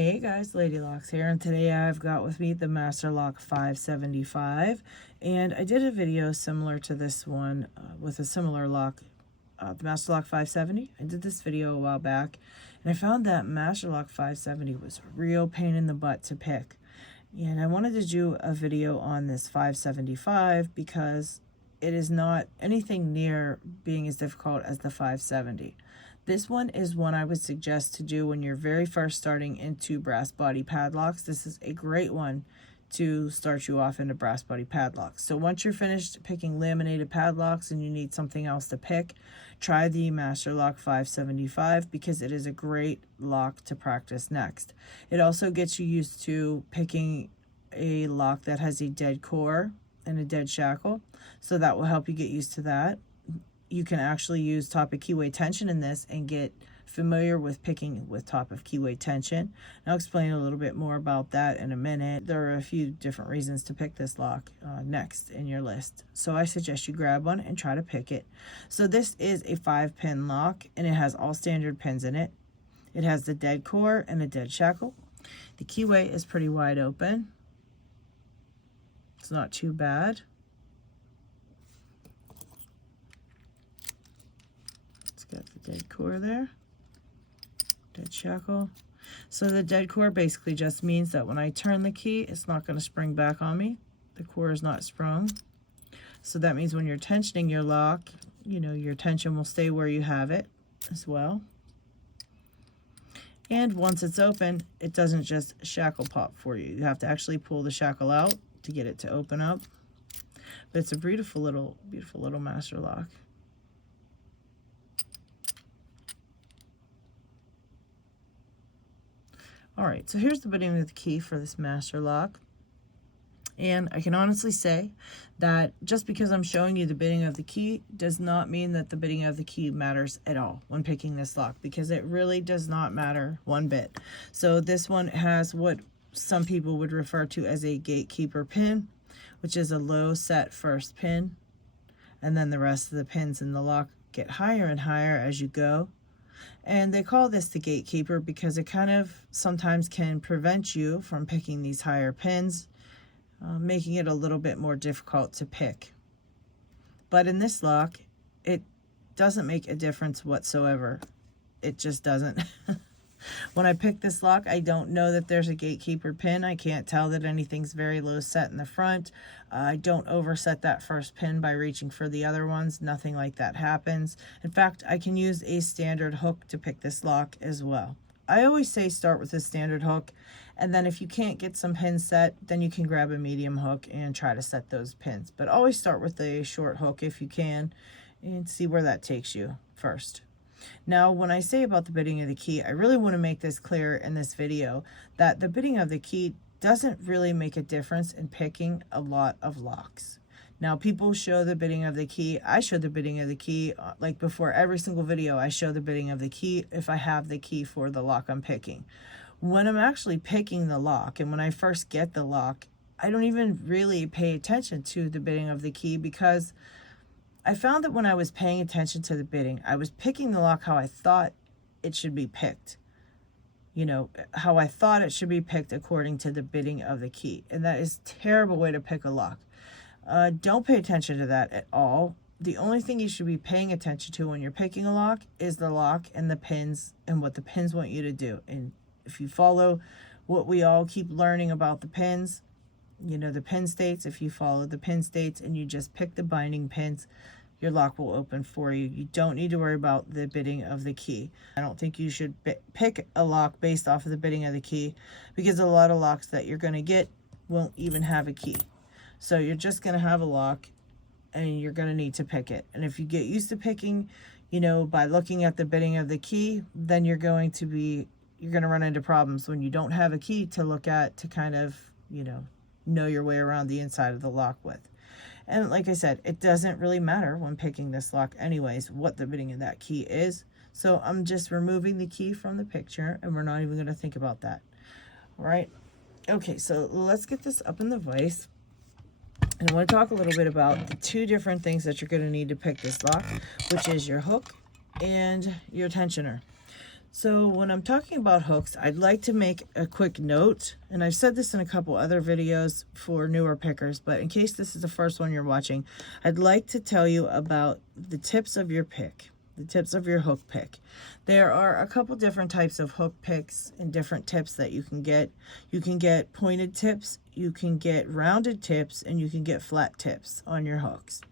Hey guys, Ladylocks here, and today I've got with me the Master Lock 575, and I did a video similar to this one with a similar lock, the Master Lock 570. I did this video a while back, and I found that Master Lock 570 was a real pain in the butt to pick, and I wanted to do a video on this 575 because it is not anything near being as difficult as the 570. This one is one I would suggest to do when you're very first starting into brass body padlocks. This is a great one to start you off into brass body padlocks. So once you're finished picking laminated padlocks and you need something else to pick, try the Master Lock 575 because it is a great lock to practice next. It also gets you used to picking a lock that has a dead core and a dead shackle, so that will help you get used to that. You can actually use top of keyway tension in this and get familiar with picking with top of keyway tension. And I'll explain a little bit more about that in a minute. There are a few different reasons to pick this lock next in your list. So I suggest you grab one and try to pick it. So this is a 5-pin lock and it has all standard pins in it. It has the dead core and a dead shackle. The keyway is pretty wide open. It's not too bad. Got the dead core there, dead shackle. So the dead core basically just means that when I turn the key, it's not going to spring back on me. The core is not sprung. So that means when you're tensioning your lock, you know, your tension will stay where you have it as well. And once it's open, it doesn't just shackle pop for you. You have to actually pull the shackle out to get it to open up. But it's a beautiful little master lock. All right, so here's the bitting of the key for this master lock. And I can honestly say that just because I'm showing you the bitting of the key does not mean that the bitting of the key matters at all when picking this lock, because it really does not matter one bit. So this one has what some people would refer to as a gatekeeper pin, which is a low set first pin. And then the rest of the pins in the lock get higher and higher as you go. And they call this the gatekeeper because it kind of sometimes can prevent you from picking these higher pins, making it a little bit more difficult to pick. But in this lock, it doesn't make a difference whatsoever. It just doesn't. When I pick this lock, I don't know that there's a gatekeeper pin. I can't tell that anything's very low set in the front. I don't overset that first pin by reaching for the other ones. Nothing like that happens. In fact, I can use a standard hook to pick this lock as well. I always say start with a standard hook, and then if you can't get some pins set, then you can grab a medium hook and try to set those pins. But always start with a short hook if you can and see where that takes you first. Now, when I say about the bitting of the key, I really want to make this clear in this video that the bitting of the key doesn't really make a difference in picking a lot of locks. Now, people show the bitting of the key. I show the bitting of the key, like before every single video, I show the bitting of the key if I have the key for the lock I'm picking. When I'm actually picking the lock and when I first get the lock, I don't even really pay attention to the bitting of the key because I found that when I was paying attention to the bitting, I was picking the lock how I thought it should be picked. You know, how I thought it should be picked according to the bitting of the key. And that is a terrible way to pick a lock. Don't pay attention to that at all. The only thing you should be paying attention to when you're picking a lock is the lock and the pins and what the pins want you to do. And if you follow what we all keep learning about the pins, you know, the pin states, if you follow the pin states and you just pick the binding pins, your lock will open for you. You don't need to worry about the bitting of the key. I don't think you should pick a lock based off of the bitting of the key because a lot of locks that you're going to get won't even have a key. So you're just going to have a lock and you're going to need to pick it. And if you get used to picking, you know, by looking at the bitting of the key, then you're going to run into problems when you don't have a key to look at to kind of, you know your way around the inside of the lock with. And like I said, it doesn't really matter when picking this lock anyways what the bitting of that key is. So I'm just removing the key from the picture and we're not even going to think about that. All right. Okay, so let's get this up in the vise. And I want to talk a little bit about the two different things that you're going to need to pick this lock, which is your hook and your tensioner. So when I'm talking about hooks, I'd like to make a quick note, and I've said this in a couple other videos for newer pickers, but in case this is the first one you're watching, I'd like to tell you about the tips of your pick, the tips of your hook pick. There are a couple different types of hook picks and different tips that you can get. You can get pointed tips, you can get rounded tips, and you can get flat tips on your hooks.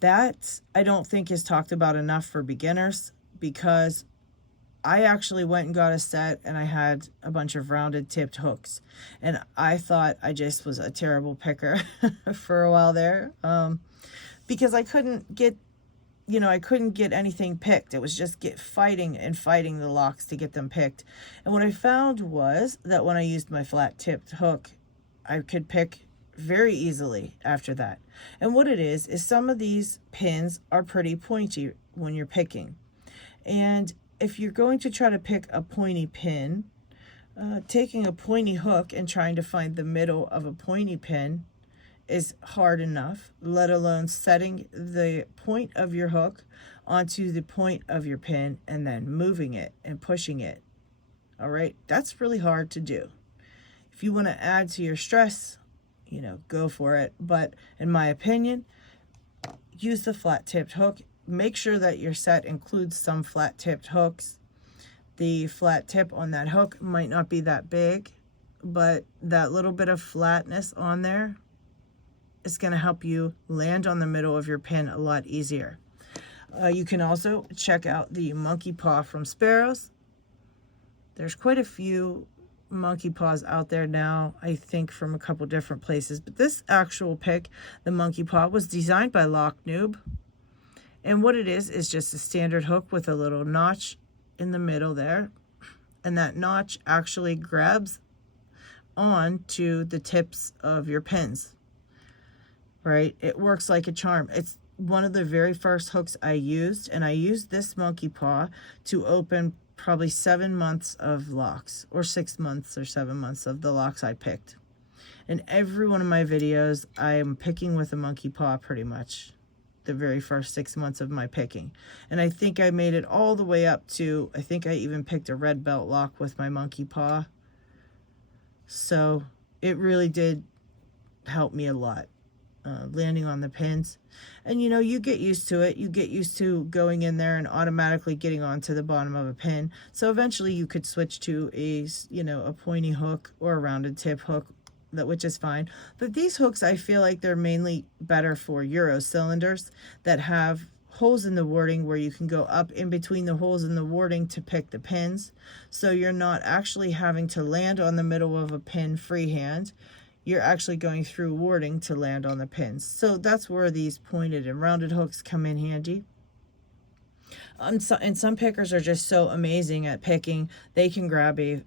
That I don't think is talked about enough for beginners, because I actually went and got a set and I had a bunch of rounded tipped hooks, and I thought I just was a terrible picker for a while there, because I couldn't get, I couldn't get anything picked. It was just fighting the locks to get them picked. And what I found was that when I used my flat tipped hook, I could pick very easily after that. And what it is some of these pins are pretty pointy when you're picking. And if you're going to try to pick a pointy pin, taking a pointy hook and trying to find the middle of a pointy pin is hard enough, let alone setting the point of your hook onto the point of your pin and then moving it and pushing it. All right, that's really hard to do. If you want to add to your stress, go for it. But in my opinion, use the flat tipped hook. Make sure that your set includes some flat tipped hooks. The flat tip on that hook might not be that big, but that little bit of flatness on there is going to help you land on the middle of your pin a lot easier. You can also check out the monkey paw from Sparrows. There's quite a few monkey paws out there now, I think from a couple different places, but this actual pick, the monkey paw, was designed by Lock Noob. And what it is just a standard hook with a little notch in the middle there. And that notch actually grabs onto the tips of your pins, right? It works like a charm. It's one of the very first hooks I used, and I used this monkey paw to open probably 7 months of locks, or 6 months or 7 months of the locks I picked. In every one of my videos, I'm picking with a monkey paw pretty much the very first 6 months of my picking. And I think I made it all the way up to, I think I even picked a red belt lock with my monkey paw. So it really did help me a lot, landing on the pins. And you get used to it. You get used to going in there and automatically getting onto the bottom of a pin. So eventually you could switch to a pointy hook or a rounded tip hook, which is fine. But these hooks, I feel like they're mainly better for Euro cylinders that have holes in the warding where you can go up in between the holes in the warding to pick the pins. So you're not actually having to land on the middle of a pin freehand. You're actually going through warding to land on the pins. So that's where these pointed and rounded hooks come in handy. And some pickers are just so amazing at picking. They can grab a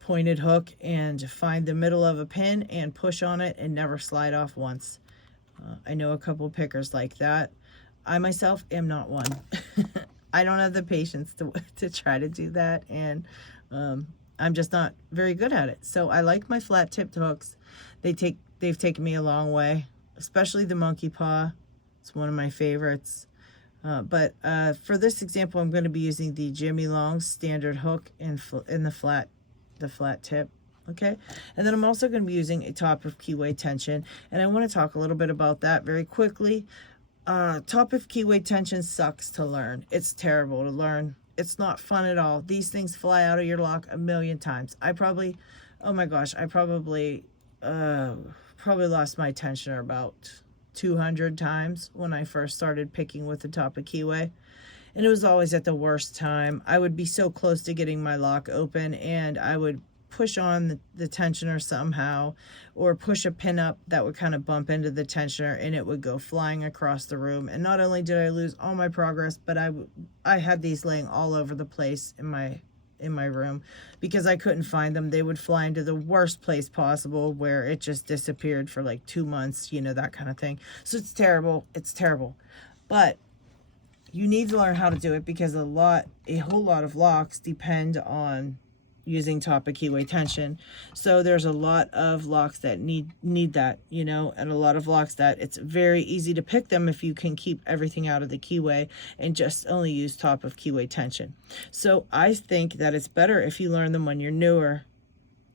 pointed hook and find the middle of a pin and push on it and never slide off once. I know a couple pickers like that. I myself am not one. I don't have the patience to try to do that, and I'm just not very good at it. So I like my flat tipped hooks. They've taken me a long way, especially the monkey paw. It's one of my favorites. But for this example, I'm going to be using the Jimmy Long standard hook in the flat tip. Okay, and then I'm also going to be using a top of keyway tension, and I want to talk a little bit about that very quickly. Top of keyway tension sucks to learn. It's terrible to learn. It's not fun at all. These things fly out of your lock a million times. Oh my gosh, I probably lost my tensioner about 200 times when I first started picking with the top of keyway. And it was always at the worst time. I would be so close to getting my lock open, and I would push on the tensioner somehow, or push a pin up that would kind of bump into the tensioner, and it would go flying across the room. And not only did I lose all my progress, but I had these laying all over the place in my room because I couldn't find them. They would fly into the worst place possible where it just disappeared for like 2 months, that kind of thing. So it's terrible. It's terrible. But you need to learn how to do it because a whole lot of locks depend on using top of keyway tension. So there's a lot of locks that need that, you know, and a lot of locks that it's very easy to pick them if you can keep everything out of the keyway and just only use top of keyway tension. So I think that it's better if you learn them when you're newer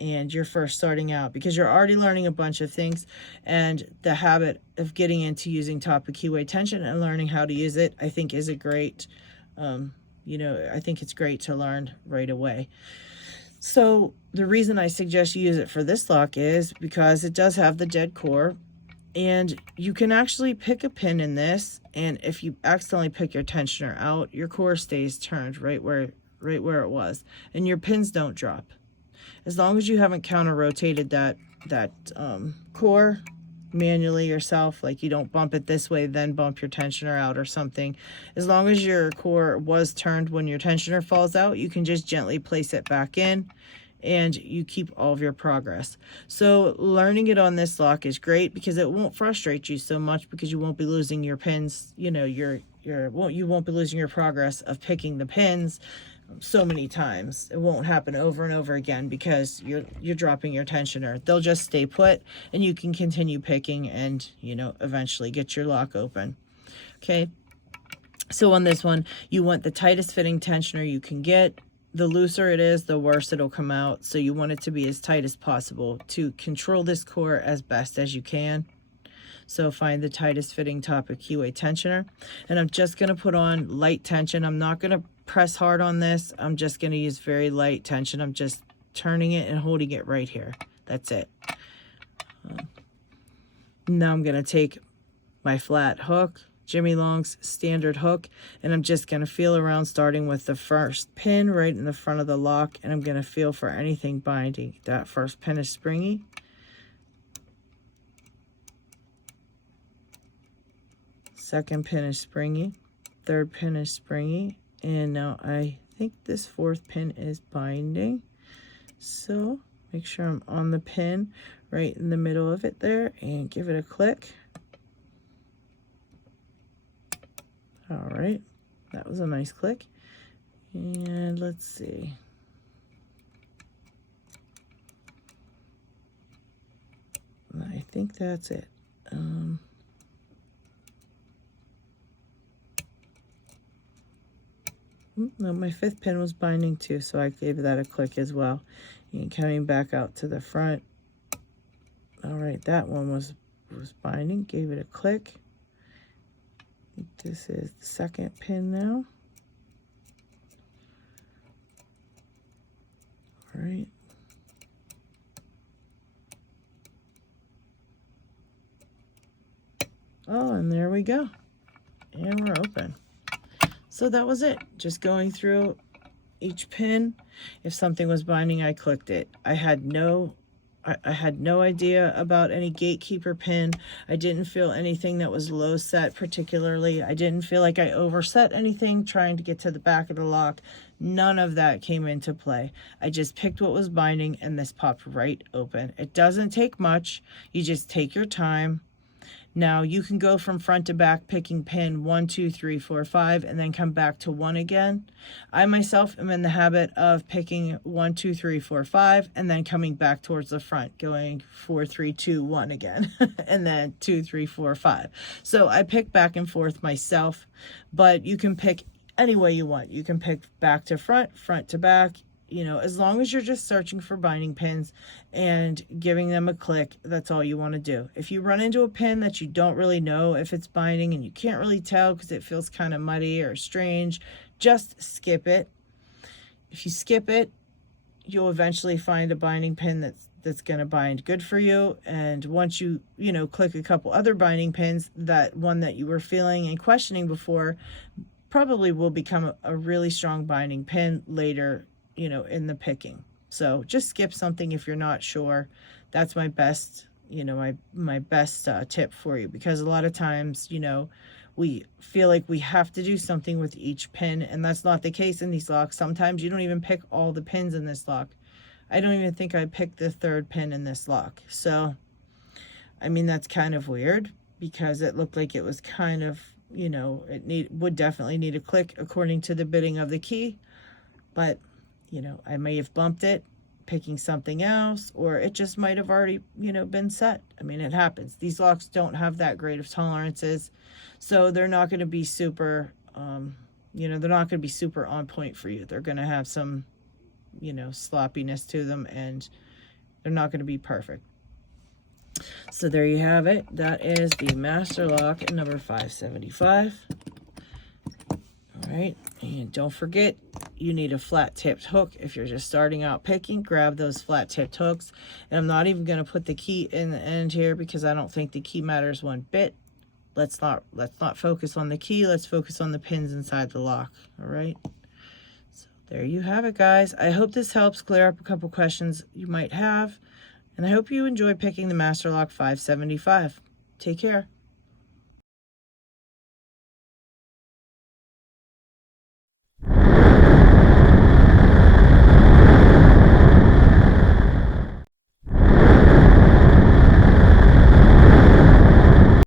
and you're first starting out, because you're already learning a bunch of things, and the habit of getting into using top of keyway tension and learning how to use it, I think, is a great, you know, I think it's great to learn right away. So the reason I suggest you use it for this lock is because it does have the dead core, and you can actually pick a pin in this, and if you accidentally pick your tensioner out, your core stays turned right where it was, and your pins don't drop. As long as you haven't counter rotated that core manually yourself, like you don't bump it this way then bump your tensioner out or something, as long as your core was turned when your tensioner falls out, you can just gently place it back in and you keep all of your progress. So learning it on this lock is great because it won't frustrate you so much, because you won't be losing your pins, you know, you won't be losing your progress of picking the pins so many times. It won't happen over and over again because you're dropping your tensioner. They'll just stay put and you can continue picking and, you know, eventually get your lock open. Okay, so on this one, you want the tightest fitting tensioner you can get. The looser it is, the worse it'll come out, so you want it to be as tight as possible to control this core as best as you can. So find the tightest fitting top of keyway tensioner, and I'm just going to put on light tension. I'm not going to press hard on this. I'm just going to use very light tension. I'm just turning it and holding it right here. That's it. Now I'm going to take my flat hook, Jimmy Long's standard hook, and I'm just going to feel around, starting with the first pin right in the front of the lock, and I'm going to feel for anything binding. That first pin is springy. Second pin is springy. Third pin is springy. And now I think this fourth pin is binding. So make sure I'm on the pin right in the middle of it there and give it a click. All right, that was a nice click. And let's see. I think that's it. No, my fifth pin was binding too, so I gave that a click as well. And coming back out to the front. All right, that one was binding, gave it a click. This is the second pin now. All right. Oh, and there we go. And we're open. So that was it. Just going through each pin. If something was binding, I clicked it. I had no idea about any gatekeeper pin. I didn't feel anything that was low set particularly. I didn't feel like I overset anything trying to get to the back of the lock. None of that came into play. I just picked what was binding and this popped right open. It doesn't take much. You just take your time. Now you can go from front to back picking pin 1, 2, 3, 4, 5 and then come back to 1 again. I myself am in the habit of picking 1, 2, 3, 4, 5 and then coming back towards the front, going 4, 3, 2, 1 again and then 2, 3, 4, 5. So I pick back and forth myself, but you can pick any way you want. You can pick back to front, front to back. You know, as long as you're just searching for binding pins and giving them a click, that's all you want to do. If you run into a pin that you don't really know if it's binding and you can't really tell because it feels kind of muddy or strange, just skip it. If you skip it, you'll eventually find a binding pin that's going to bind good for you. And once you click a couple other binding pins, that one that you were feeling and questioning before probably will become a really strong binding pin later, in the picking. So just skip something if you're not sure. That's my best, my best tip for you, because a lot of times, we feel like we have to do something with each pin, and that's not the case in these locks. Sometimes you don't even pick all the pins in this lock. I don't even think I picked the third pin in this lock. So, I mean, that's kind of weird because it looked like it was kind of, would definitely need a click according to the bidding of the key, but you know, I may have bumped it picking something else, or it just might have already, you know, been set. I mean, it happens. These locks don't have that great of tolerances, so they're not going to be super, you know, they're not going to be super on point for you. They're going to have some, you know, sloppiness to them, and they're not going to be perfect. So there you have it. That is the master lock number 575. All right, and don't forget, you need a flat tipped hook. If you're just starting out picking, grab those flat tipped hooks. And I'm not even going to put the key in the end here because I don't think the key matters one bit. Let's not focus on the key. Let's focus on the pins inside the lock. All right. So there you have it, guys. I hope this helps clear up a couple questions you might have. And I hope you enjoy picking the Master Lock 575. Take care.